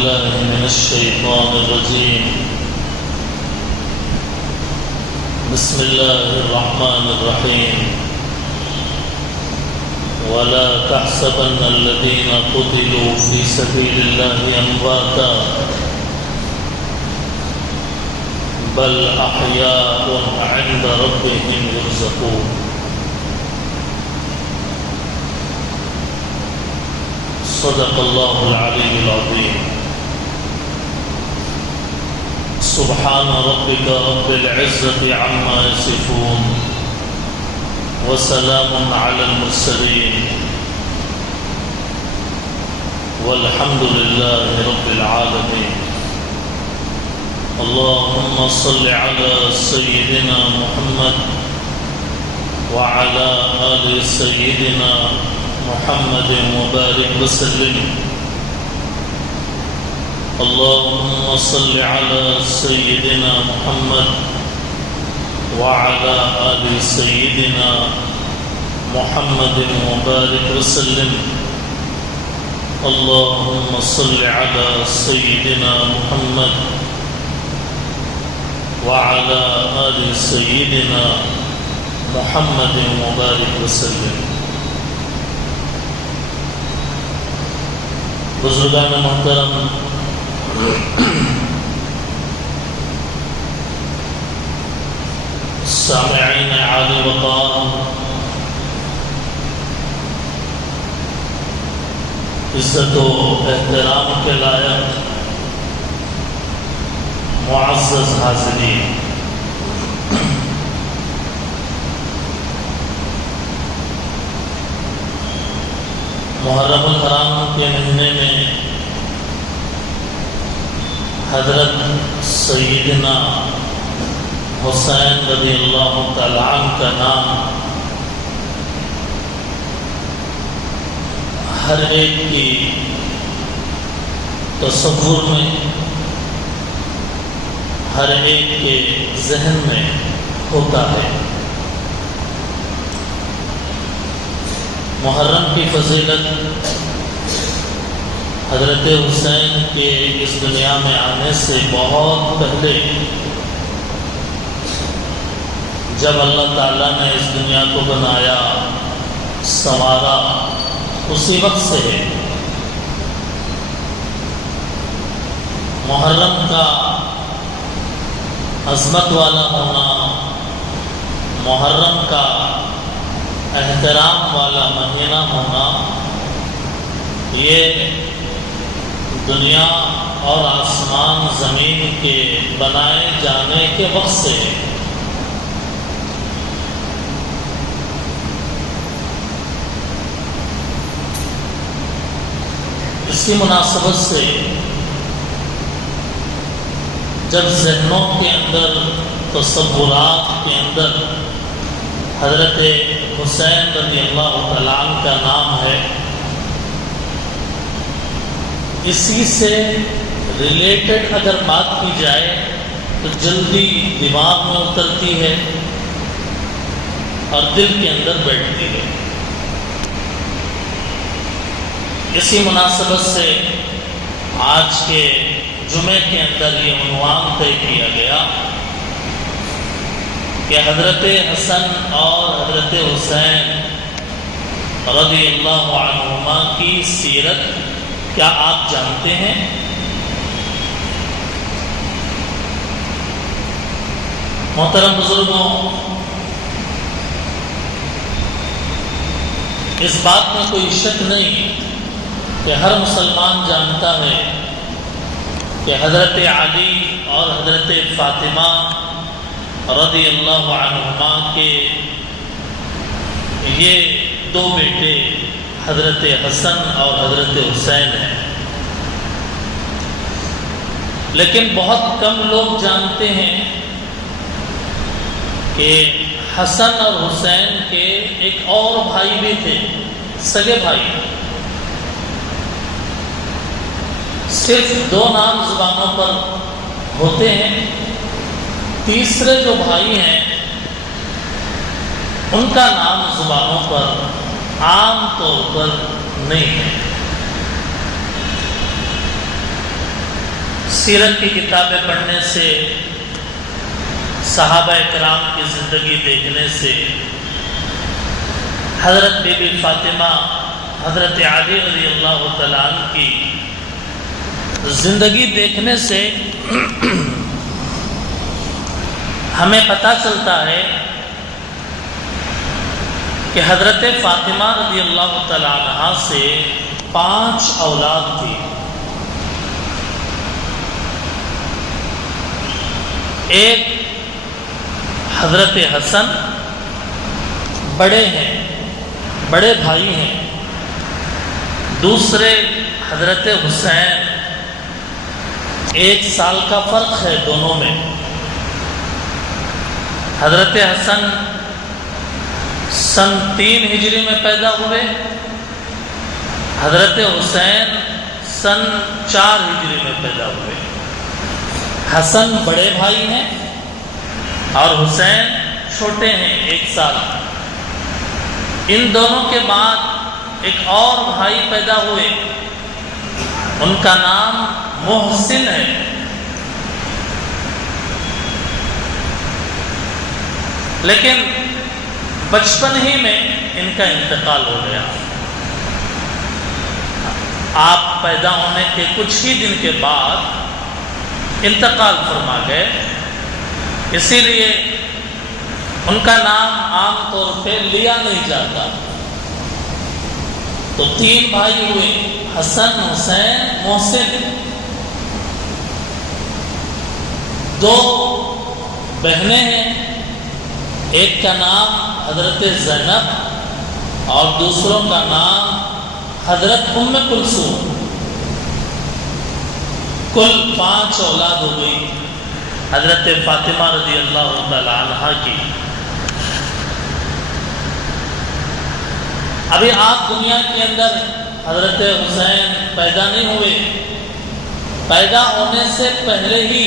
بالله من الشيطان الرجيم. بسم الله الرحمن الرحيم. ولا تحسبن الذين قتلوا في سبيل الله أمواتا بل أحياء عند ربهم يرزقون. صدق الله العلي العظيم. سبحان ربك رب العزة عما يصفون وسلام على المرسلين والحمد لله رب العالمين. اللهم صل على سيدنا محمد وعلى آل سيدنا محمد وبارك وسلم. اللهم صل على سيدنا محمد وعلى آل سيدنا محمد وبارك وسلم. اللهم صل على سيدنا محمد وعلى آل سيدنا محمد وبارك وسلم. بزرگان محترم، سامعین عالی وقار، عزت و احترام کے لائق معزز حاضرین، محرم الحرام کے مہینے میں حضرت سیدنا حسین رضی اللہ تعالیٰ عنہ کا نام ہر ایک کی تصور میں، ہر ایک کے ذہن میں ہوتا ہے. محرم کی فضیلت حضرت حسین کے اس دنیا میں آنے سے بہت پہلے، جب اللہ تعالیٰ نے اس دنیا کو بنایا، سنوارا، اسی وقت سے ہے. محرم کا عظمت والا ہونا، محرم کا احترام والا مہینہ ہونا، یہ دنیا اور آسمان زمین کے بنائے جانے کے وقت سے ہے. اسی مناسبت سے جب ذہنوں کے اندر، تصورات کے اندر حضرت حسین رضی اللہ تعالیٰ عنہ کا نام ہے، اسی سے ریلیٹڈ اگر بات کی جائے تو جلدی دماغ میں اترتی ہے اور دل کے اندر بیٹھتی ہے. اسی مناسبت سے آج کے جمعے کے اندر یہ عنوان طے کیا گیا کہ حضرت حسن اور حضرت حسین رضی اللہ عنہما کی سیرت کیا آپ جانتے ہیں؟ محترم بزرگوں، اس بات میں کوئی شک نہیں کہ ہر مسلمان جانتا ہے کہ حضرت علی اور حضرت فاطمہ رضی اللہ عنہما کے یہ دو بیٹے حضرت حسن اور حضرت حسین ہیں. لیکن بہت کم لوگ جانتے ہیں کہ حسن اور حسین کے ایک اور بھائی بھی تھے، سگے بھائی. صرف دو نام زبانوں پر ہوتے ہیں، تیسرے جو بھائی ہیں ان کا نام زبانوں پر عام طور پر نہیں ہے. سیرت کی کتابیں پڑھنے سے، صحابہ کرام کی زندگی دیکھنے سے، حضرت بی بی فاطمہ، حضرت علی رضی اللہ تعالیٰ عنہ کی زندگی دیکھنے سے ہمیں پتہ چلتا ہے کہ حضرت فاطمہ رضی اللہ تعالیٰ عنہ سے 5 اولاد تھی۔ ایک حضرت حسن بڑے ہیں، بڑے بھائی ہیں، دوسرے حضرت حسین، 1 سال کا فرق ہے دونوں میں۔ حضرت حسن سن 3 ہجری میں پیدا ہوئے، حضرت حسین سن 4 ہجری میں پیدا ہوئے۔ حسن بڑے بھائی ہیں اور حسین چھوٹے ہیں 1 سال۔ ان دونوں کے بعد ایک اور بھائی پیدا ہوئے، ان کا نام محسن ہے۔ لیکن بچپن ہی میں ان کا انتقال ہو گیا۔ آپ پیدا ہونے کے کچھ ہی دن کے بعد انتقال فرما گئے، اسی لیے ان کا نام عام طور پہ لیا نہیں جاتا۔ تو 3 بھائی ہوئے، حسن، حسین، محسن۔ 2 بہنیں ہیں، ایک کا نام حضرت زینب اور دوسروں کا نام حضرت ام کلثوم۔ کل 5 اولاد ہو گئی حضرت فاطمہ رضی اللہ تعالی عنہ کی۔ ابھی آپ دنیا کے اندر حضرت حسین پیدا نہیں ہوئے، پیدا ہونے سے پہلے ہی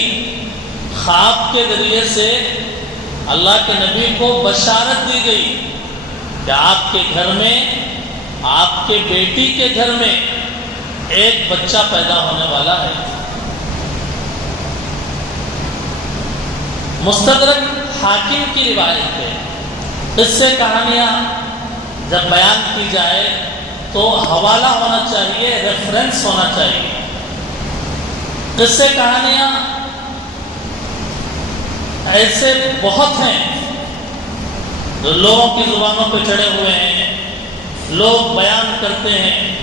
خواب کے ذریعے سے اللہ کے نبی کو بشارت دی گئی کہ آپ کے گھر میں، آپ کے بیٹی کے گھر میں ایک بچہ پیدا ہونے والا ہے۔ مستدرک حاکم کی روایت ہے، قصے کہانیاں جب بیان کی جائے تو حوالہ ہونا چاہیے، ریفرنس ہونا چاہیے۔ قصے کہانیاں ایسے بہت ہیں جو لوگوں کی زبانوں پہ چڑھے ہوئے ہیں، لوگ بیان کرتے ہیں،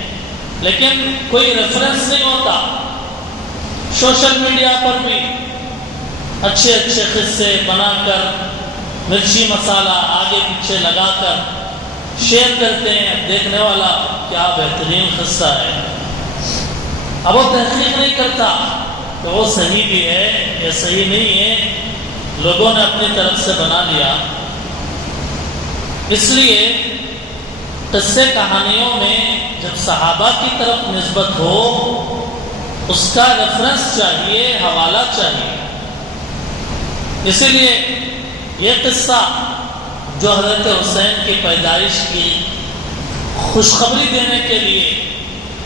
لیکن کوئی ریفرنس نہیں ہوتا۔ سوشل میڈیا پر بھی اچھے اچھے قصے بنا کر، مرچی مسالہ آگے پیچھے لگا کر شیئر کرتے ہیں، دیکھنے والا کیا بہترین قصہ ہے۔ اب وہ تحقیق نہیں کرتا کہ وہ صحیح بھی ہے یا صحیح نہیں ہے، لوگوں نے اپنی طرف سے بنا لیا۔ اس لیے قصے کہانیوں میں جب صحابہ کی طرف نسبت ہو، اس کا ریفرنس چاہیے، حوالہ چاہیے۔ اسی لیے یہ قصہ جو حضرت حسین کی پیدائش کی خوشخبری دینے کے لیے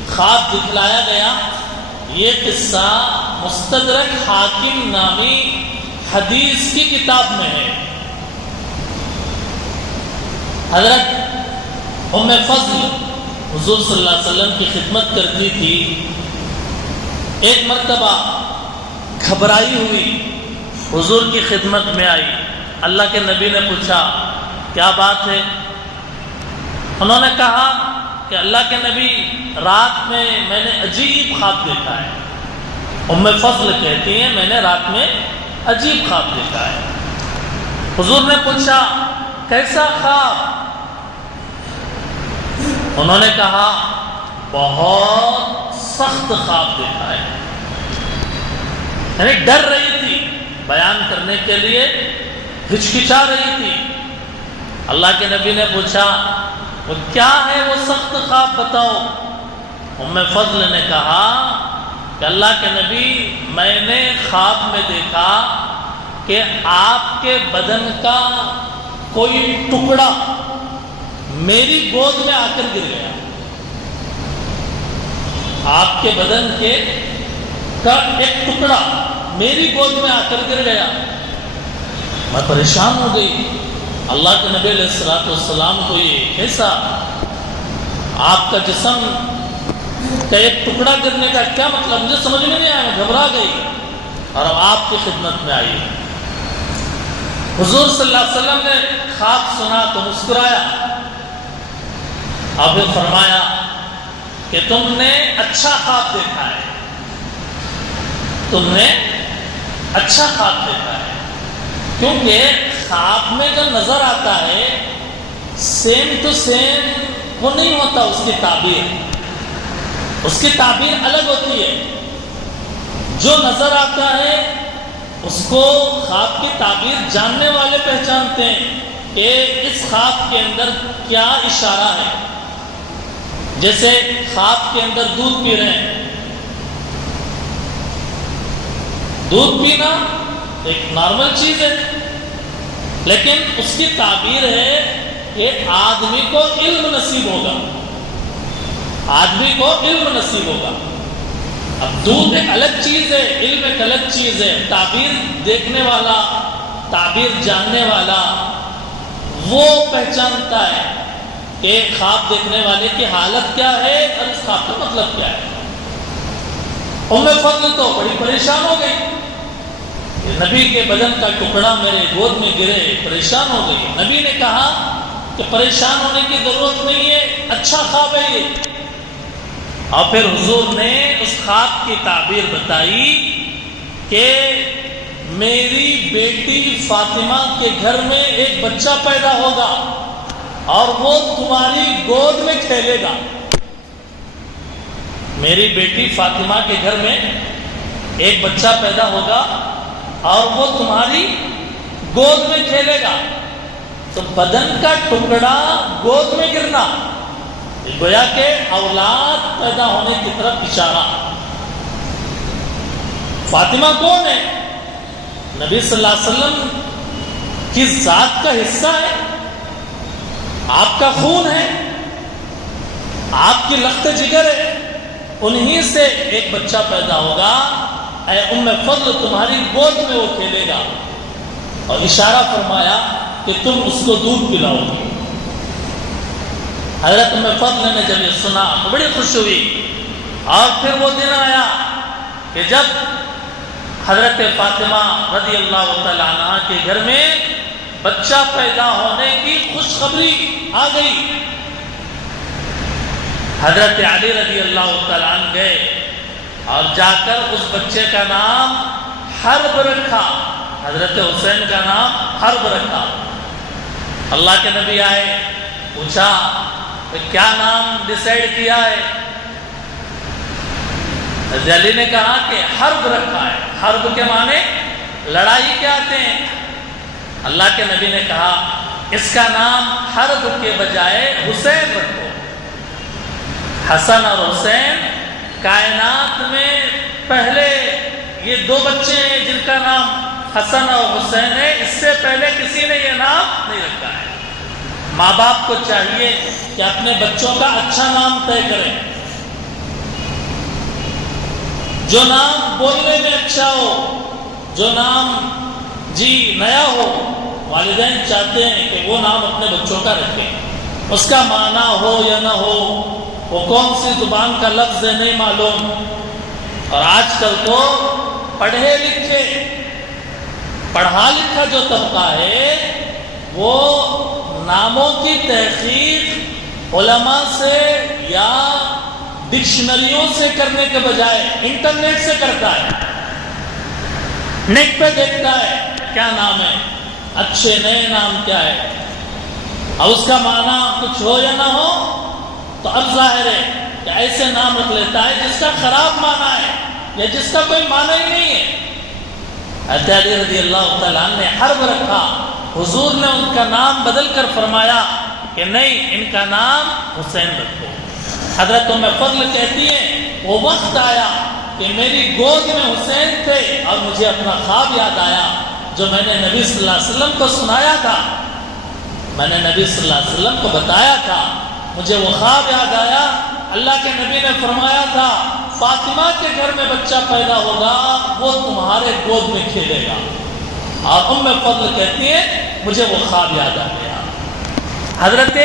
خواب دکھلایا گیا، یہ قصہ مستدرک حاکم نامی حدیث کی کتاب میں ہے۔ حضرت ام فضل حضور صلی اللہ علیہ وسلم کی خدمت کرتی تھی۔ ایک مرتبہ گھبرائی ہوئی حضور کی خدمت میں آئی، اللہ کے نبی نے پوچھا کیا بات ہے؟ انہوں نے کہا کہ اللہ کے نبی رات میں نے عجیب خواب دیکھا ہے۔ ام فضل کہتی ہیں میں نے رات میں عجیب خواب دیکھا ہے۔ حضور نے پوچھا کیسا خواب؟ انہوں نے کہا بہت سخت خواب دیکھا ہے، یعنی ڈر رہی تھی، بیان کرنے کے لیے ہچکچا رہی تھی۔ اللہ کے نبی نے پوچھا وہ کیا ہے وہ سخت خواب بتاؤ۔ ام فضل نے کہا کہ اللہ کے نبی میں نے خواب میں دیکھا کہ آپ کے بدن کا کوئی ٹکڑا میری گود میں آ کر گر گیا۔ آپ کے بدن کے کا ایک ٹکڑا میری گود میں آ کر گر گیا، میں پریشان ہو گئی۔ اللہ کے نبی علیہ الصلوۃ والسلام کو یہ کیسا، آپ کا جسم کا ایک ٹکڑا گرنے کا کیا مطلب؟ مجھے سمجھ میں نہیں آیا، میں گھبرا گئی اور اب آپ کی خدمت میں آئی۔ حضور صلی اللہ علیہ وسلم نے خواب سنا تو مسکرایا اور پھر فرمایا کہ تم نے اچھا خواب دیکھا ہے، تم نے اچھا خواب دیکھا ہے، کیونکہ خواب میں جو نظر آتا ہے سیم ٹو سیم وہ نہیں ہوتا، اس کی تعبیر الگ ہوتی ہے۔ جو نظر آتا ہے اس کو خواب کی تعبیر جاننے والے پہچانتے ہیں کہ اس خواب کے اندر کیا اشارہ ہے۔ جیسے خواب کے اندر دودھ پی رہے ہیں، دودھ پینا ایک نارمل چیز ہے، لیکن اس کی تعبیر ہے کہ آدمی کو علم نصیب ہوگا، آدمی کو علم نصیب ہوگا۔ اب دودھ ایک الگ چیز ہے، علم ایک الگ چیز ہے۔ تعبیر دیکھنے والا، تعبیر جاننے والا وہ پہچانتا ہے کہ خواب دیکھنے والے کی حالت کیا ہے اور اس خواب کا مطلب کیا ہے۔ ام فضل تو بڑی پریشان ہو گئی، نبی کے بدن کا ٹکڑا میرے گود میں گرے، پریشان ہو گئی۔ نبی نے کہا کہ پریشان ہونے کی ضرورت نہیں ہے، اچھا خواب ہے یہ۔ اور پھر حضور نے اس خواب کی تعبیر بتائی کہ میری بیٹی فاطمہ کے گھر میں ایک بچہ پیدا ہوگا اور وہ تمہاری گود میں کھیلے گا۔ میری بیٹی فاطمہ کے گھر میں ایک بچہ پیدا ہوگا اور وہ تمہاری گود میں کھیلے گا۔ تو بدن کا ٹکڑا گود میں گرنا گویا کہ اولاد پیدا ہونے کی طرف اشارہ۔ فاطمہ کون ہے؟ نبی صلی اللہ علیہ وسلم کی ذات کا حصہ ہے، آپ کا خون ہے، آپ کی لخت جگر ہے، انہی سے ایک بچہ پیدا ہوگا۔ اے ام فضل تمہاری گود میں وہ کھیلے گا، اور اشارہ فرمایا کہ تم اس کو دودھ پلاؤ گے۔ حضرت ام فضل نے جب یہ سنا تو بڑی خوش ہوئی، اور پھر وہ دن آیا کہ جب حضرت فاطمہ رضی اللہ تعالیٰ عنہ کے گھر میں بچہ پیدا ہونے کی خوشخبری آ گئی۔ حضرت علی رضی اللہ تعالیٰ عنہ گئے اور جا کر اس بچے کا نام حرب رکھا، حضرت حسین کا نام حرب رکھا۔ اللہ کے نبی آئے، پوچھا کہ کیا نام ڈیسائیڈ کیا ہے؟ حضرت علی نے کہا کہ حرب رکھا ہے۔ حرب کے معنی لڑائی کے آتے ہیں۔ اللہ کے نبی نے کہا اس کا نام حرب کے بجائے حسین رکھو۔ حسن اور حسین کائنات میں پہلے یہ دو بچے ہیں جن کا نام حسن اور حسین ہے، اس سے پہلے کسی نے یہ نام نہیں رکھا ہے۔ ماں باپ کو چاہیے کہ اپنے بچوں کا اچھا نام طے کریں، جو نام بولنے میں اچھا ہو، جو نام نیا ہو۔ والدین چاہتے ہیں کہ وہ نام اپنے بچوں کا رکھیں، اس کا معنی ہو یا نہ ہو، وہ کون سی زبان کا لفظ ہے نہیں معلوم۔ اور آج کل تو پڑھے لکھے، پڑھا لکھا جو طبقہ ہے وہ ناموں کی تحقیق علماء سے یا ڈکشنریوں سے کرنے کے بجائے انٹرنیٹ سے کرتا ہے، نیٹ پہ دیکھتا ہے کیا نام ہے، اچھے نئے نام کیا ہے، اور اس کا معنی کچھ ہو یا نہ ہو تو اب ظاہر ہے کہ ایسے نام رکھ لیتا ہے جس کا خراب معنی ہے یا جس کا کوئی معنی ہی نہیں ہے۔ حضرت علی رضی اللہ تعالیٰ عنہ نے حرب رکھا، حضور نے ان کا نام بدل کر فرمایا کہ نہیں، ان کا نام حسین رکھو۔ حضرت ام فضل کہتی ہے وہ وقت آیا کہ میری گود میں حسین تھے اور مجھے اپنا خواب یاد آیا جو میں نے نبی صلی اللہ علیہ وسلم کو سنایا تھا، میں نے نبی صلی اللہ علیہ وسلم کو بتایا تھا، مجھے وہ خواب یاد آیا۔ اللہ کے نبی نے فرمایا تھا فاطمہ کے گھر میں بچہ پیدا ہوگا وہ تمہارے گود میں کھیلے گا. اور ام فضل کہتی ہے مجھے وہ خواب یاد آ گیا. حضرت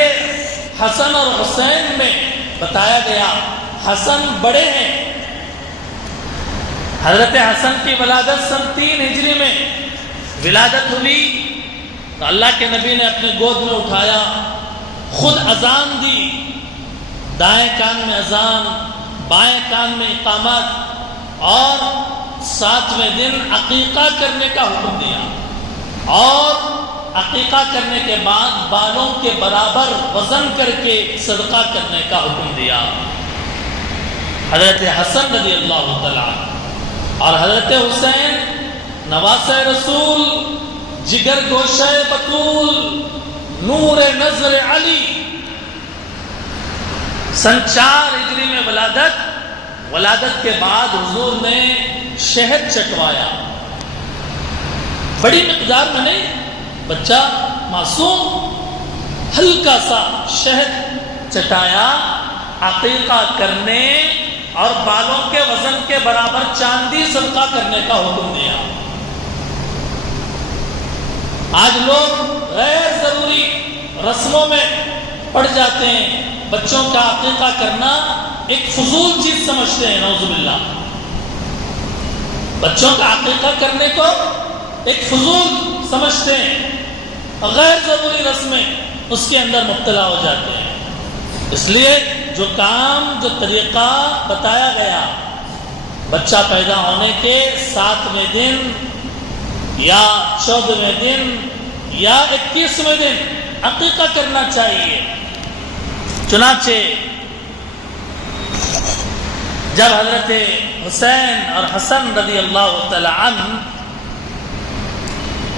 حسن اور حسین میں بتایا گیا حسن بڑے ہیں. حضرت حسن کی ولادت سن 3 ہجری میں ولادت ہوئی تو اللہ کے نبی نے اپنے گود میں اٹھایا, خود اذان دی, دائیں کان میں اذان, بائیں کان میں اقامت, اور 7ویں دن عقیقہ کرنے کا حکم دیا. اور عقیقہ کرنے کے بعد بالوں کے برابر وزن کر کے صدقہ کرنے کا حکم دیا. حضرت حسن رضی اللہ تعالیٰ اور حضرت حسین نواسہ رسول, جگر گوشہ بطول, نور نظر علی, سن 4 ہجری میں ولادت کے بعد حضور نے شہد چٹوایا, بڑی مقدار میں نہیں, بچہ معصوم ہلکا سا شہد چٹایا, عقیقہ کرنے اور بالوں کے وزن کے برابر چاندی صدقہ کرنے کا حکم دیا. آج لوگ غیر ضروری رسموں میں پڑ جاتے ہیں, بچوں کا عقیقہ کرنا ایک فضول چیز سمجھتے ہیں, نعوذ باللہ. بچوں کا عقیقہ کرنے کو ایک فضول سمجھتے ہیں, غیر ضروری رسمیں اس کے اندر مبتلا ہو جاتے ہیں. اس لیے جو کام, جو طریقہ بتایا گیا, بچہ پیدا ہونے کے 7ویں دن یا 14ویں دن یا 21ویں دن عقیقہ کرنا چاہیے. چنانچہ جب حضرت حسین اور حسن رضی اللہ تعالی عنہ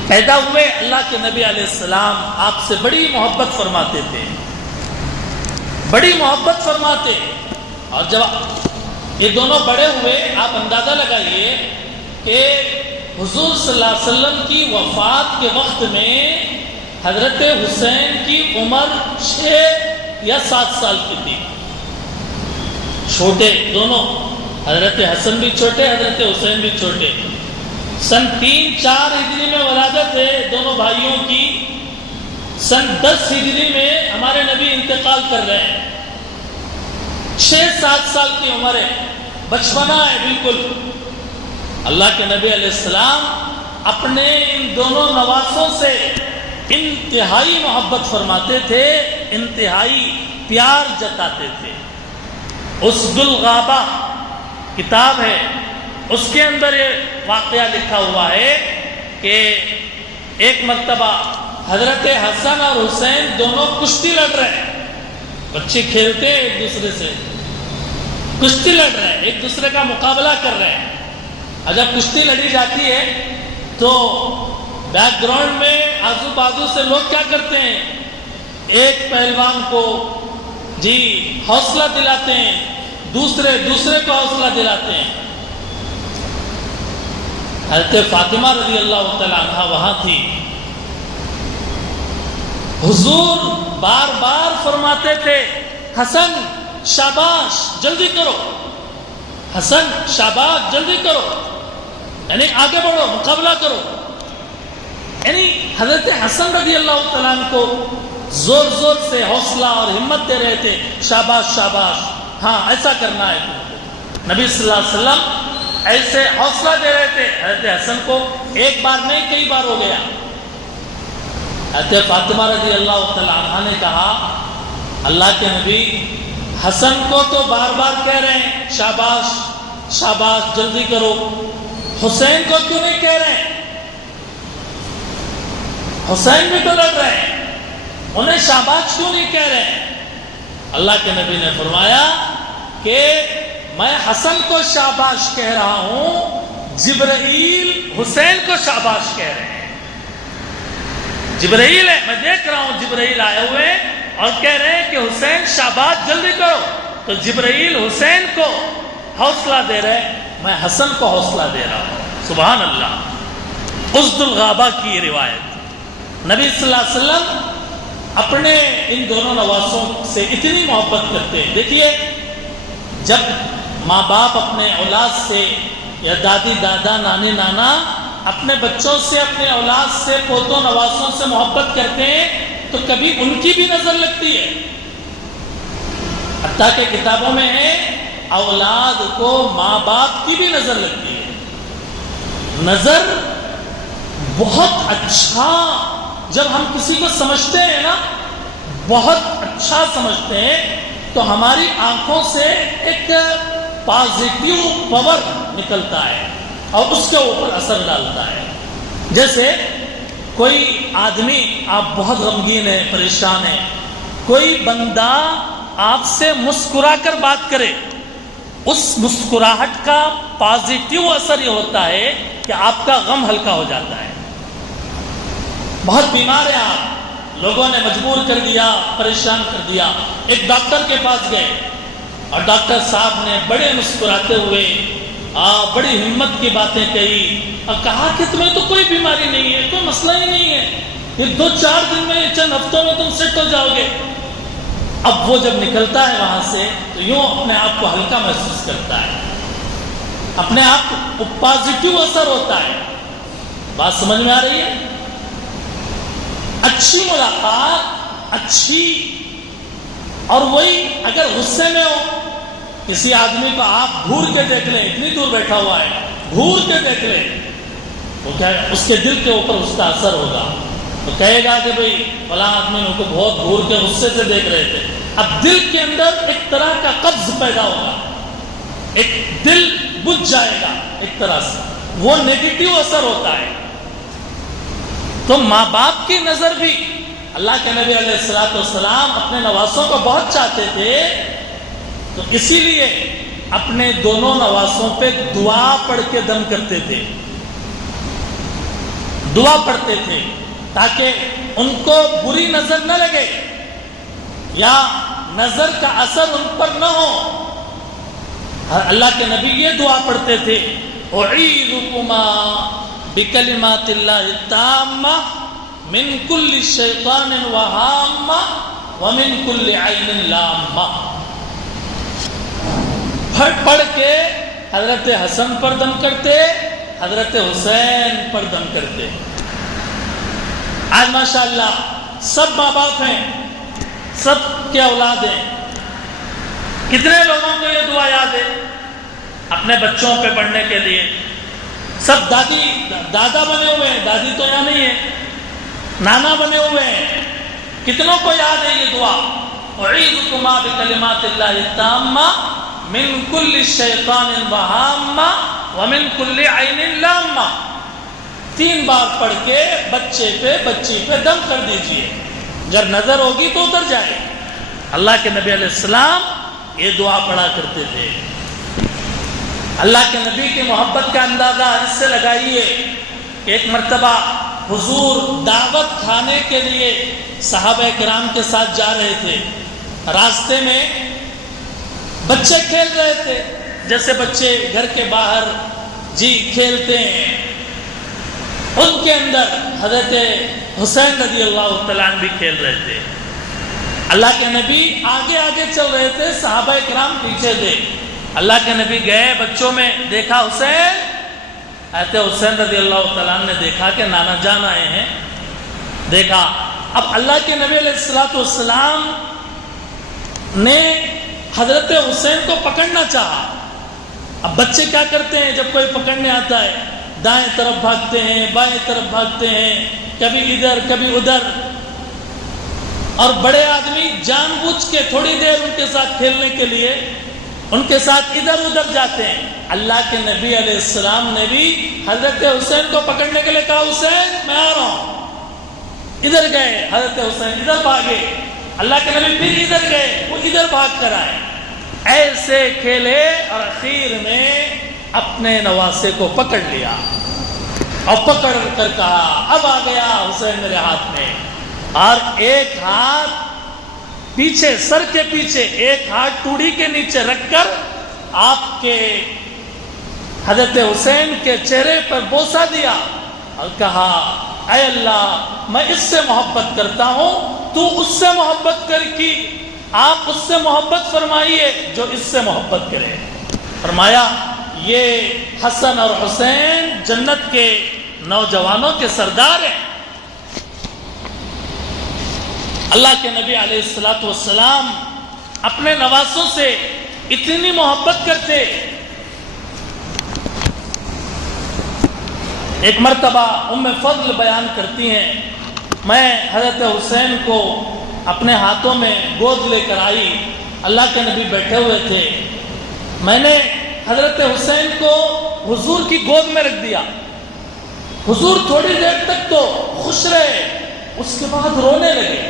پیدا ہوئے, اللہ کے نبی علیہ السلام آپ سے بڑی محبت فرماتے تھے, بڑی محبت فرماتے. اور جب یہ دونوں بڑے ہوئے, آپ اندازہ لگائیے کہ حضور صلی اللہ علیہ وسلم کی وفات کے وقت میں حضرت حسین کی عمر 6 یا 7 سال کی تھی. چھوٹے دونوں, حضرت حسن بھی چھوٹے, حضرت حسین بھی چھوٹے. سن 3-4 ہجری میں ولادت ہے دونوں بھائیوں کی, سن 10 ہجری میں ہمارے نبی انتقال کر رہے ہیں. 6-7 سال کی عمر ہے, بچپنا ہے بالکل. اللہ کے نبی علیہ السلام اپنے ان دونوں نواسوں سے انتہائی محبت فرماتے تھے, انتہائی پیار جتاتے تھے. اسد الغابہ کتاب ہے, اس کے اندر یہ واقعہ لکھا ہوا ہے کہ ایک مرتبہ حضرت حسن اور حسین دونوں کشتی لڑ رہے ہیں. بچے کھیلتے ہیں ایک دوسرے سے, کشتی لڑ رہے ہیں, ایک دوسرے کا مقابلہ کر رہے ہیں. اور جب کشتی لڑی جاتی ہے تو بیک گراؤنڈ میں آزو بازو سے لوگ کیا کرتے ہیں, ایک پہلوان کو حوصلہ دلاتے ہیں, دوسرے کو حوصلہ دلاتے ہیں. حضرت فاطمہ رضی اللہ تعالی عنہا وہاں تھی. حضور بار بار فرماتے تھے حسن شاباش جلدی کرو, حسن شاباش جلدی کرو, یعنی آگے بڑھو, مقابلہ کرو. یعنی حضرت حسن رضی اللہ تعالیٰ عنہ کو زور زور سے حوصلہ اور ہمت دے رہے تھے, شاباش شاباش, ہاں ایسا کرنا ہے تم کو. نبی صلی اللہ علیہ وسلم ایسے حوصلہ دے رہے تھے حضرت حسن کو. ایک بار نہیں کئی بار ہو گیا. حضرت فاطمہ رضی اللہ تعالیٰ عنہ نے کہا اللہ کے نبی حسن کو تو بار بار کہہ رہے ہیں شاباش شاباش جلدی کرو, حسین کو کیوں نہیں کہہ رہے ہیں؟ حسین بھی تو لڑ رہے ہیں, انہیں شاباش کیوں نہیں کہہ رہے ہیں؟ اللہ کے نبی نے فرمایا کہ میں حسن کو شاباش کہہ رہا ہوں, جبرائیل حسین کو شاباش کہہ رہے ہیں. جبرائیل ہے, میں دیکھ رہا ہوں جبرائیل آئے ہوئے اور کہہ رہے ہیں کہ حسین شاباش جلدی کرو. تو جبرائیل حسین کو حوصلہ دے رہے, میں حسن کو حوصلہ دے رہا ہوں. سبحان اللہ. اسد الغابہ کی روایت. نبی صلی اللہ علیہ وسلم اپنے ان دونوں نواسوں سے اتنی محبت کرتے ہیں. دیکھیے جب ماں باپ اپنے اولاد سے یا دادی دادا نانی نانا اپنے بچوں سے اپنے اولاد سے پوتوں نواسوں سے محبت کرتے ہیں تو کبھی ان کی بھی نظر لگتی ہے. حتیٰ کہ کتابوں میں ہے اولاد کو ماں باپ کی بھی نظر لگتی ہے. نظر بہت اچھا، جب ہم کسی کو سمجھتے ہیں نا، بہت اچھا سمجھتے ہیں تو ہماری آنکھوں سے ایک پازیٹیو پاور نکلتا ہے اور اس کے اوپر اثر ڈالتا ہے. جیسے کوئی آدمی، آپ بہت غمگین ہیں، پریشان ہیں، کوئی بندہ آپ سے مسکرا کر بات کرے، اس مسکراہٹ کا پازیٹیو اثر یہ ہوتا ہے کہ آپ کا غم ہلکا ہو جاتا ہے. بہت بیمار ہیں آپ، لوگوں نے مجبور کر دیا، پریشان کر دیا، ایک ڈاکٹر کے پاس گئے اور ڈاکٹر صاحب نے بڑے مسکراتے ہوئے بڑی ہمت کی باتیں کہی اور کہا کہ تمہیں تو کوئی بیماری نہیں ہے، کوئی مسئلہ ہی نہیں ہے، یہ 2-4 دن میں، چند ہفتوں میں تم سیٹ ہو جاؤ گے. اب وہ جب نکلتا ہے وہاں سے تو یوں اپنے آپ کو ہلکا محسوس کرتا ہے، اپنے آپ کو پازیٹیو اثر ہوتا ہے. بات سمجھ میں آ رہی ہے؟ اچھی ملاقات اچھی، اور وہی اگر غصے میں ہو، کسی آدمی کو آپ گھور کے دیکھ لیں، اتنی دور بیٹھا ہوا ہے، گھور کے دیکھ لیں، وہ کیا اس کے دل کے اوپر اس کا اثر ہوگا. تو کہے گا کہ بھئی فلاں آدمی ان کو بہت گھور کے غصے سے دیکھ رہے تھے. اب دل کے اندر ایک طرح کا قبض پیدا ہوگا، ایک دل بجھ جائے گا ایک طرح سے، وہ نیگیٹو اثر ہوتا ہے. تو ماں باپ کی نظر بھی، اللہ کے نبی علیہ الصلوۃ والسلام اپنے نواسوں کو بہت چاہتے تھے، تو اسی لیے اپنے دونوں نواسوں پہ دعا پڑھ کے دم کرتے تھے، دعا پڑھتے تھے تاکہ ان کو بری نظر نہ لگے یا نظر کا اثر ان پر نہ ہو. اللہ کے نبی یہ دعا پڑھتے تھے، اعیذکما بکلمات اللہ التامہ من کل شیطان وہامہ ومن کل عین لامہ. پڑھ کے حضرت حسن پر دم کرتے، حضرت حسین پر دم کرتے. آج ماشاءاللہ سب ماں باپ ہیں، سب کے اولاد ہیں. کتنے لوگوں کو یہ دعا یاد ہے اپنے بچوں پہ پڑھنے کے لیے؟ سب دادا بنے ہوئے ہیں، دادی تو یہاں نہیں ہے، نانا بنے ہوئے ہیں. کتنوں کو یاد ہے یہ دعا؟ اعیذکما بکلمات اللہ التامہ من کل شیطان وہامہ ومن کل عین لامہ. 3 بار پڑھ کے بچے پہ بچی پہ دم کر دیجئے، جب نظر ہوگی تو اتر جائے. اللہ کے نبی علیہ السلام یہ دعا پڑھا کرتے تھے. اللہ کے نبی کی محبت کا اندازہ اس سے لگائیے کہ ایک مرتبہ حضور دعوت کھانے کے لیے صحابہ کرام کے ساتھ جا رہے تھے. راستے میں بچے کھیل رہے تھے، جیسے بچے گھر کے باہر کھیلتے ہیں. ان کے اندر حضرت حسین رضی اللہ تعالیٰ عنہ بھی کھیل رہے تھے. اللہ کے نبی آگے آگے چل رہے تھے، صحابہ کرام پیچھے تھے. اللہ کے نبی گئے، بچوں میں دیکھا حسین. حضرت حسین رضی اللہ تعالیٰ عنہ نے دیکھا کہ نانا جان آئے ہیں، دیکھا. اب اللہ کے نبی علیہ الصلوۃ والسلام نے حضرت حسین کو پکڑنا چاہا. اب بچے کیا کرتے ہیں جب کوئی پکڑنے آتا ہے؟ دائیں طرف بھاگتے ہیں، بائیں طرف بھاگتے ہیں، کبھی ادھر کبھی ادھر. اور بڑے آدمی جان بوجھ کے تھوڑی دیر ان کے ساتھ کھیلنے کے لیے ان کے ساتھ ادھر ادھر جاتے ہیں. اللہ کے نبی علیہ السلام نے بھی حضرت حسین کو پکڑنے کے لیے کہا، حسین میں آ رہا ہوں. ادھر گئے، حضرت حسین ادھر بھاگے. اللہ کے نبی پھر ادھر گئے، وہ ادھر بھاگ کر آئے. ایسے کھیلے اور اخیر میں اپنے نواسے کو پکڑ لیا اور پکڑ کر کہا، اب آ گیا حسین میرے ہاتھ میں. اور ایک ہاتھ پیچھے، سر کے پیچھے، ایک ہاتھ ٹوڑی کے نیچے رکھ کر آپ کے حضرت حسین کے چہرے پر بوسہ دیا اور کہا، اے اللہ میں اس سے محبت کرتا ہوں، تو اس سے محبت کر کی، آپ اس سے محبت فرمائیے جو اس سے محبت کرے. فرمایا یہ حسن اور حسین جنت کے نوجوانوں کے سردار ہیں۔ اللہ کے نبی علیہ الصلوۃ والسلام اپنے نواسوں سے اتنی محبت کرتے، ایک مرتبہ ام فضل بیان کرتی ہیں، میں حضرت حسین کو اپنے ہاتھوں میں گود لے کر آئی، اللہ کے نبی بیٹھے ہوئے تھے، میں نے حضرت حسین کو حضور کی گود میں رکھ دیا، حضور تھوڑی دیر تک تو خوش رہے، اس کے بعد رونے لگے،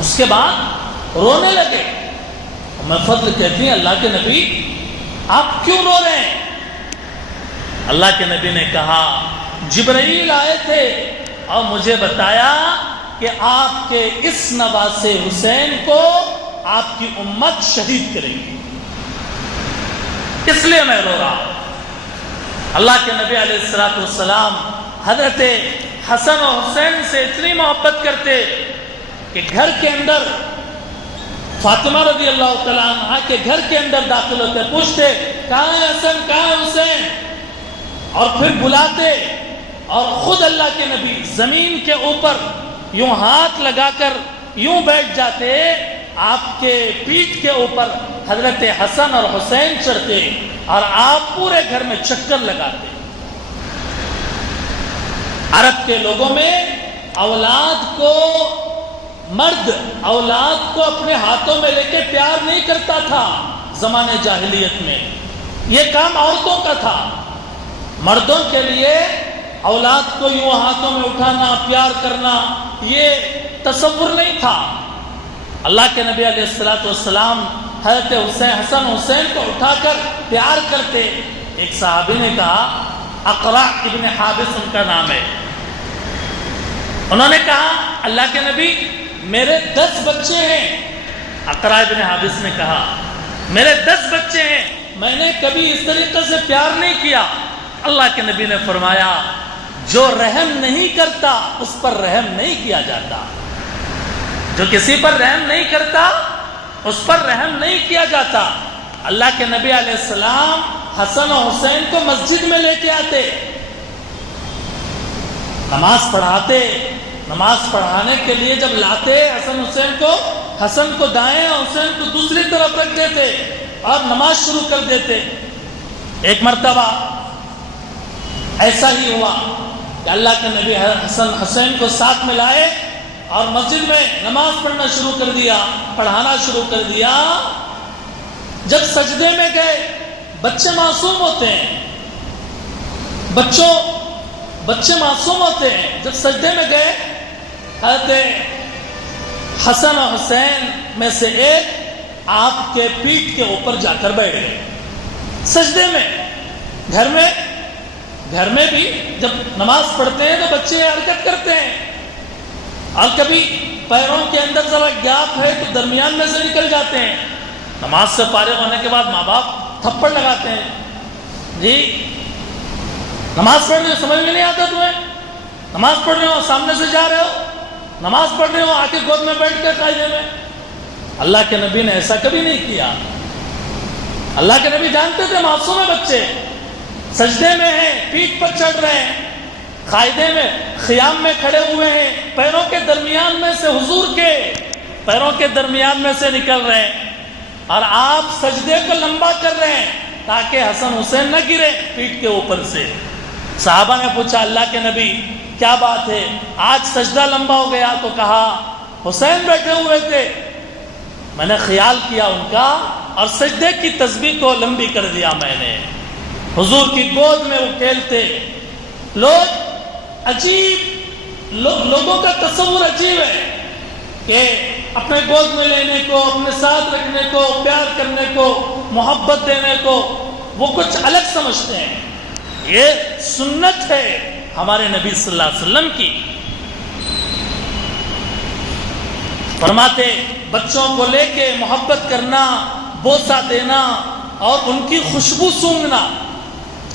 اس کے بعد رونے لگے۔ ام فضل کہتی ہیں اللہ کے نبی آپ کیوں رو رہے ہیں؟ اللہ کے نبی نے کہا جبرائیل آئے تھے اور مجھے بتایا کہ آپ کے اس نواسے حسین کو آپ کی امت شہید کرے گی، اس لیے میں رو رہا ہوں۔ اللہ کے نبی علیہ الصلوۃ والسلام حضرت حسن و حسین سے اتنی محبت کرتے کہ گھر کے اندر فاطمہ رضی اللہ تعالیٰ عنہ کے گھر کے اندر داخل ہوتے، پوچھتے کہاں ہے حسن کہاں ہے حسین، اور پھر بلاتے، اور خود اللہ کے نبی زمین کے اوپر یوں ہاتھ لگا کر یوں بیٹھ جاتے، آپ کے پیٹھ کے اوپر حضرت حسن اور حسین چڑھتے اور آپ پورے گھر میں چکر لگاتے۔ عرب کے لوگوں میں اولاد کو، مرد اولاد کو اپنے ہاتھوں میں لے کے پیار نہیں کرتا تھا زمانے جاہلیت میں، یہ کام عورتوں کا تھا۔ مردوں کے لیے اولاد کو یوں ہاتھوں میں اٹھانا، پیار کرنا، یہ تصور نہیں تھا۔ اللہ کے نبی علیہ الصلوۃ والسلام حضرت حسن حسین کو اٹھا کر پیار کرتے۔ ایک صحابی نے کہا، اقرع ابن حابس ان کا نام ہے، انہوں نے کہا اللہ کے نبی میرے 10 بچے ہیں۔ اقرع ابن حابس نے کہا میرے 10 بچے ہیں، میں نے کبھی اس طریقے سے پیار نہیں کیا۔ اللہ کے نبی نے فرمایا جو رحم نہیں کرتا اس پر رحم نہیں کیا جاتا، جو کسی پر رحم نہیں کرتا اس پر رحم نہیں کیا جاتا۔ اللہ کے نبی علیہ السلام حسن و حسین کو مسجد میں لے کے آتے، نماز پڑھاتے، نماز پڑھانے کے لیے جب لاتے حسن حسین کو، حسن کو دائیں حسین کو دوسری طرف رکھ دیتے اور نماز شروع کر دیتے۔ ایک مرتبہ ایسا ہی ہوا کہ اللہ کے نبی حسن حسین کو ساتھ میں لائے اور مسجد میں نماز پڑھنا شروع کر دیا، پڑھانا شروع کر دیا۔ جب سجدے میں گئے، بچے معصوم ہوتے ہیں، بچے معصوم ہوتے ہیں، جب سجدے میں گئے حضرت حسن و حسین میں سے ایک آپ کے پیٹھ کے اوپر جا کر بیٹھ گئے سجدے میں۔ گھر میں بھی جب نماز پڑھتے ہیں تو بچے حرکت کرتے ہیں، اور کبھی پیروں کے اندر ذرا گیپ ہے تو درمیان میں سے نکل جاتے ہیں۔ نماز سے فارغ ہونے کے بعد ماں باپ تھپڑ لگاتے ہیں، جی نماز پڑھ رہے ہو سمجھ میں نہیں آتا تمہیں، نماز پڑھ رہے ہو سامنے سے جا رہے ہو، نماز پڑھ رہے ہو آ کے گود میں بیٹھ کر قاعدے میں۔ اللہ کے نبی نے ایسا کبھی نہیں کیا۔ اللہ کے نبی جانتے تھے معصوم ہے بچے، سجدے میں ہیں، پیٹھ پر چڑھ رہے ہیں، قاعدے میں خیام میں کھڑے ہوئے ہیں، پیروں کے درمیان میں سے حضور کے پیروں کے درمیان میں سے نکل رہے ہیں، اور آپ سجدے کو لمبا کر رہے ہیں تاکہ حسن حسین نہ گرے پیٹھ کے اوپر سے۔ صحابہ نے پوچھا اللہ کے نبی کیا بات ہے، آج سجدہ لمبا ہو گیا؟ تو کہا حسین بیٹھے ہوئے تھے، میں نے خیال کیا ان کا اور سجدے کی تسبیح کو لمبی کر دیا میں نے۔ حضور کی گود میں وہ کھیلتے، لوگوں کا تصور عجیب ہے کہ اپنے گود میں لینے کو، اپنے ساتھ رکھنے کو، پیار کرنے کو، محبت دینے کو وہ کچھ الگ سمجھتے ہیں۔ یہ سنت ہے ہمارے نبی صلی اللہ علیہ وسلم کی۔ فرماتے بچوں کو لے کے محبت کرنا، بوسہ دینا اور ان کی خوشبو سونگھنا،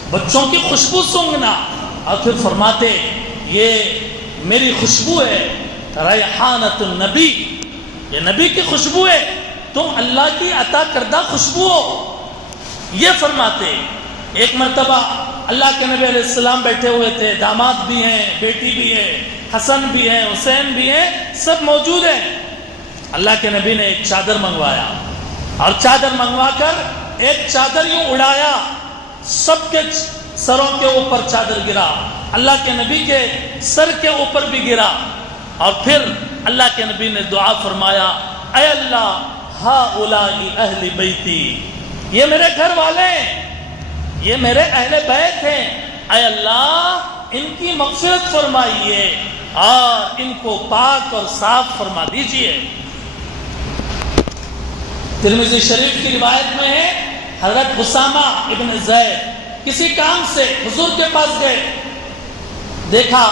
بچوں کی خوشبو سونگھنا، اور پھر فرماتے یہ میری خوشبو ہے، ریحانۃ النبی، یہ نبی کی خوشبو ہے، تم اللہ کی عطا کردہ خوشبو ہو۔ یہ فرماتے ایک مرتبہ اللہ کے نبی علیہ السلام بیٹھے ہوئے تھے، داماد بھی ہیں، بیٹی بھی ہے، حسن بھی ہے، حسین بھی ہیں، سب موجود ہیں۔ اللہ کے نبی نے ایک چادر منگوایا اور چادر منگوا کر ایک چادر یوں اڑایا، سب کے سروں کے اوپر چادر گرا، اللہ کے نبی کے سر کے اوپر بھی گرا، اور پھر اللہ کے نبی نے دعا فرمایا، اے اللہ ہؤلاء اہل بیتی، یہ میرے گھر والے ہیں، یہ میرے اہل بیت ہیں، اے اللہ ان کی مغفرت فرمائیے اور ان کو پاک اور صاف فرما دیجئے۔ ترمذی شریف کی روایت میں ہے، حضرت اسامہ ابن زید کسی کام سے حضور کے پاس گئے، دیکھا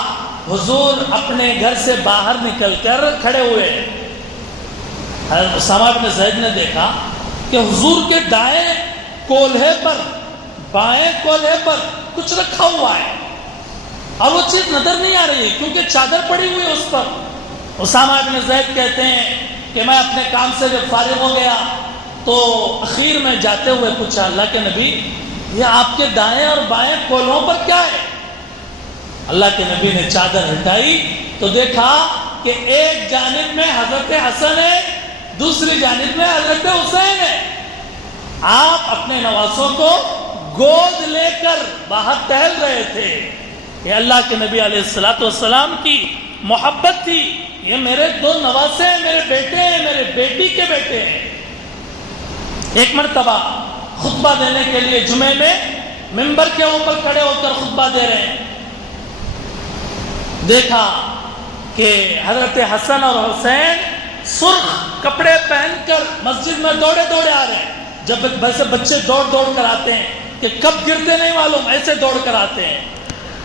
حضور اپنے گھر سے باہر نکل کر کھڑے ہوئے۔ حضرت اسامہ ابن زید نے دیکھا کہ حضور کے دائیں کولہے پر، بائیں کولہے پر کچھ رکھا ہوا ہے اور وہ چیز نظر نہیں آ رہی کیونکہ چادر پڑی ہوئی ہے اس پر۔ اسامہ ابن زید کہتے ہیں کہ میں اپنے کام سے جب فارغ ہو گیا تو اخیر میں جاتے ہوئے پوچھا، اللہ کے نبی یہ آپ کے دائیں اور بائیں کولہوں پر کیا ہے؟ اللہ کے نبی نے چادر ہٹائی تو دیکھا کہ ایک جانب میں حضرت حسن ہے، دوسری جانب میں حضرت حسین ہے۔ آپ اپنے نواسوں کو گود لے کر باہر ٹہل رہے تھے۔ یہ اللہ کے نبی علیہ السلام کی محبت تھی، یہ میرے دو نواسے ہیں، میرے بیٹے ہیں، میرے بیٹی کے بیٹے ہیں۔ ایک مرتبہ خطبہ دینے کے لیے جمعے میں منبر کے اوپر کھڑے ہو کر خطبہ دے رہے ہیں، دیکھا کہ حضرت حسن اور حسین سرخ کپڑے پہن کر مسجد میں دوڑے دوڑے آ رہے ہیں، جب ویسے بچے دوڑ دوڑ کر آتے ہیں کہ کب گرتے نہیں معلوم، ایسے دوڑ کر آتے ہیں۔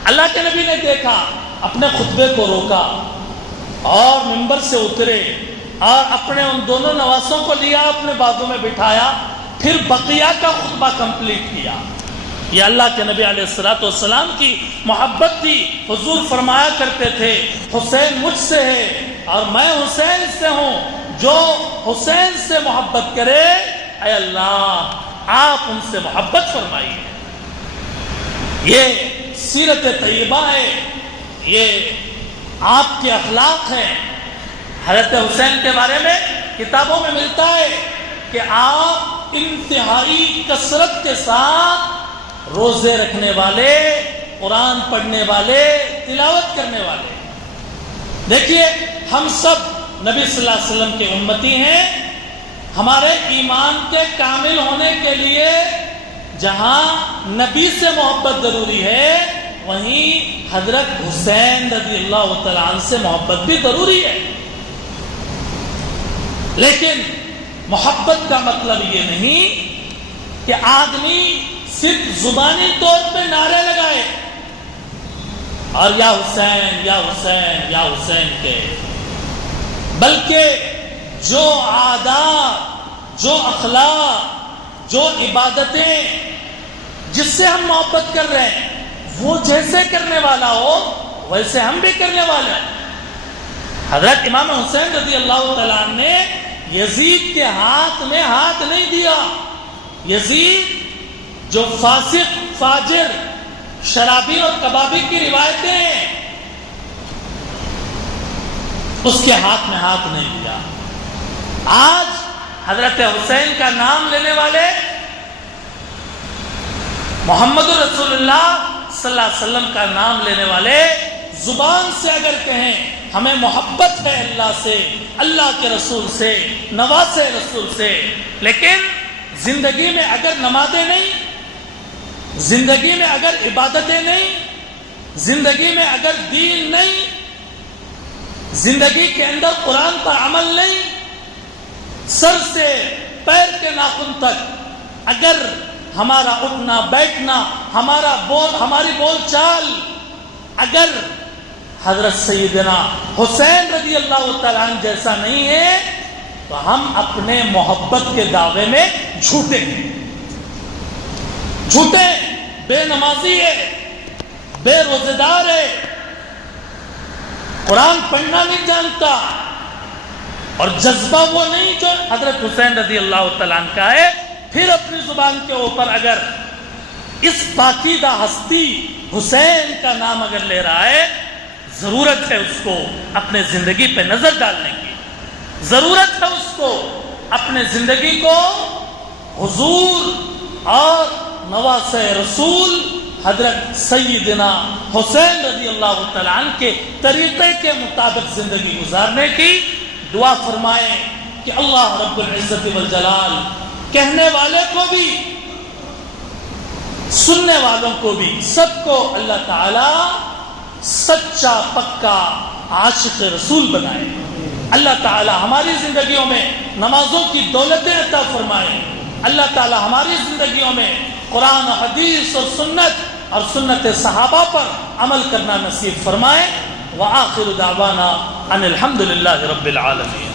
اللہ کے نبی نے دیکھا، اپنے خطبے کو روکا اور منبر سے اترے اور اپنے ان دونوں نواسوں کو لیا، اپنے بازو میں بٹھایا، پھر بقیہ کا خطبہ کمپلیٹ کیا۔ یہ اللہ کے نبی علیہ السلام کی محبت تھی۔ حضور فرمایا کرتے تھے، حسین مجھ سے ہے اور میں حسین سے ہوں، جو حسین سے محبت کرے اے اللہ آپ ان سے محبت فرمائیے۔ یہ سیرت طیبہ ہے، یہ آپ کے اخلاق ہیں۔ حضرت حسین کے بارے میں کتابوں میں ملتا ہے کہ آپ انتہائی کثرت کے ساتھ روزے رکھنے والے، قرآن پڑھنے والے، تلاوت کرنے والے۔ دیکھیے ہم سب نبی صلی اللہ علیہ وسلم کے امتی ہیں، ہمارے ایمان کے کامل ہونے کے لیے جہاں نبی سے محبت ضروری ہے، وہیں حضرت حسین رضی اللہ تعالیٰ عنہ سے محبت بھی ضروری ہے۔ لیکن محبت کا مطلب یہ نہیں کہ آدمی صرف زبانی طور پہ نعرے لگائے اور یا حسین یا حسین یا حسین کے، بلکہ جو عادات، جو اخلاق، جو عبادتیں جس سے ہم محبت کر رہے ہیں وہ جیسے کرنے والا ہو ویسے ہم بھی کرنے والے ہیں۔ حضرت امام حسین رضی اللہ تعالیٰ عنہ نے یزید کے ہاتھ میں ہاتھ نہیں دیا۔ یزید جو فاسق، فاجر، شرابی اور کبابی کی روایتیں ہیں، اس کے ہاتھ میں ہاتھ نہیں دیا۔ آج حضرت حسین کا نام لینے والے محمد رسول اللہ صلی اللہ علیہ وسلم کا نام لینے والے زبان سے اگر کہیں ہمیں محبت ہے اللہ سے، اللہ کے رسول سے، نواسے رسول سے، لیکن زندگی میں اگر نمازیں نہیں، زندگی میں اگر عبادتیں نہیں، زندگی میں اگر دین نہیں، زندگی کے اندر قرآن پر عمل نہیں، سر سے پیر کے ناخن تک اگر ہمارا اٹھنا بیٹھنا، ہماری بول چال اگر حضرت سیدنا حسین رضی اللہ تعالیٰ عنہ جیسا نہیں ہے تو ہم اپنے محبت کے دعوے میں جھوٹے ہیں، جھوٹے، بے نمازی ہے، بے روزے دار ہے، قرآن پڑھنا نہیں جانتا، اور جذبہ وہ نہیں جو حضرت حسین رضی اللہ تعالیٰ عنہ کا ہے، پھر اپنی زبان کے اوپر اگر اس پاکیزہ ہستی حسین کا نام اگر لے رہا ہے، ضرورت ہے اس کو اپنے زندگی پہ نظر ڈالنے کی، ضرورت ہے اس کو اپنے زندگی کو حضور اور نواسہ رسول حضرت سیدنا حسین رضی اللہ تعالیٰ عنہ کے طریقے کے مطابق زندگی گزارنے کی دعا فرمائیں کہ اللہ رب العزت والجلال کہنے والے کو بھی سننے والوں کو بھی سب کو اللہ تعالی سچا پکا عاشق رسول بنائے۔ اللہ تعالی ہماری زندگیوں میں نمازوں کی دولتیں عطا فرمائے۔ اللہ تعالی ہماری زندگیوں میں قرآن و حدیث اور سنت صحابہ پر عمل کرنا نصیب فرمائے۔ وآخر دعوانا ان الحمد للہ رب العالمین۔